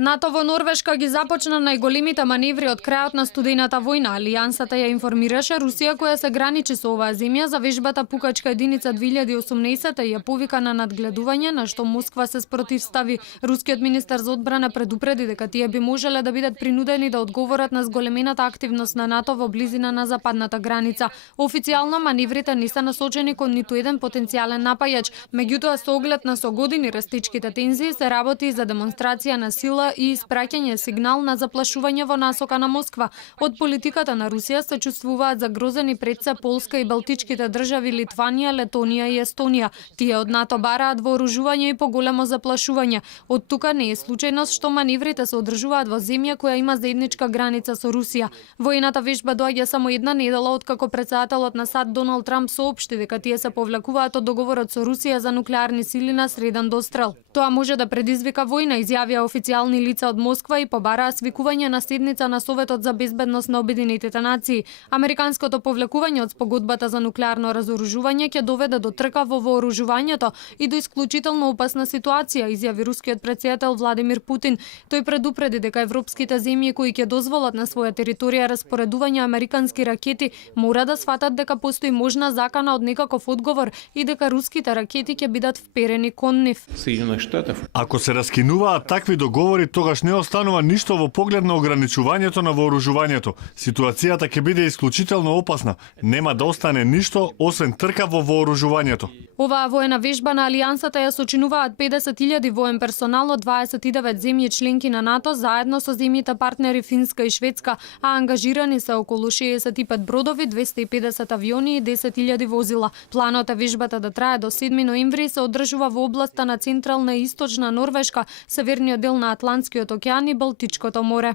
НАТО во Норвешка ги започна најголемите маневри од крајот на студената војна. Алијансата ја информираше Русија, која се граничи со оваа земја, за вежбата Пукачка единица 2018 и ја повика на надгледување, на што Москва се спротивстави. Рускиот министар за одбрана предупреди дека тие би можеле да бидат принудени да одговорат на зголемената активност на НАТО во близина на западната граница. Официјално маневрите не се насочени кон ниту еден потенцијален напајач, меѓутоа со оглед на со години растичките тензии се работи за демонстрација на сила и испраќање сигнал на заплашување во насока на Москва. Од политиката на Русија се чувствуваат загрозени пред се Полска и Балтичките држави Литванија, Летонија и Естонија. Тие од НАТО бараат вооружување и поголемо заплашување. Од тука не е случајност што маневрите се одржуваат во земја која има заедничка граница со Русија. Војната вежба доаѓа само една недела откако претседателот на САД Доналд Трамп соопшти дека тие се повлекуваат од договорот со Русија за нуклеарни сили на среден дострел. Тоа може да предизвика војна, изјавија официјални лица од Москва и побараа свикување на седница на Советот за безбедност на Обединетите нации. Американското повлекување од спогодбата за нуклеарно разоружување ќе доведе до трка во вооружувањето и до исклучително опасна ситуација, изјави рускиот претседател Владимир Путин. Тој предупреди дека европските земји кои ќе дозволат на своја територија распоредување американски ракети мора да сватат дека постои можна закана од некаков одговор и дека руските ракети ќе бидат вперени кон нив. Ако се раскинуваат такви договори, тогаш не останува ништо во поглед на ограничувањето на вооружувањето. Ситуацијата ќе биде исклучително опасна. Нема да остане ништо освен трка во вооружувањето. Оваа воена вежба на Алијансата ја сочинуваат 50.000 воен персонал од 29 земји членки на НАТО заедно со земјите партнери Финска и Шведска, а ангажирани се околу 65 бродови, 250 авиони и 10.000 возила. Планот е вежбата да трае до 7 ноември и се одржува во областа на централна и источна Норвешка, северниот дел на Атлантскиот океан и Балтичкото море.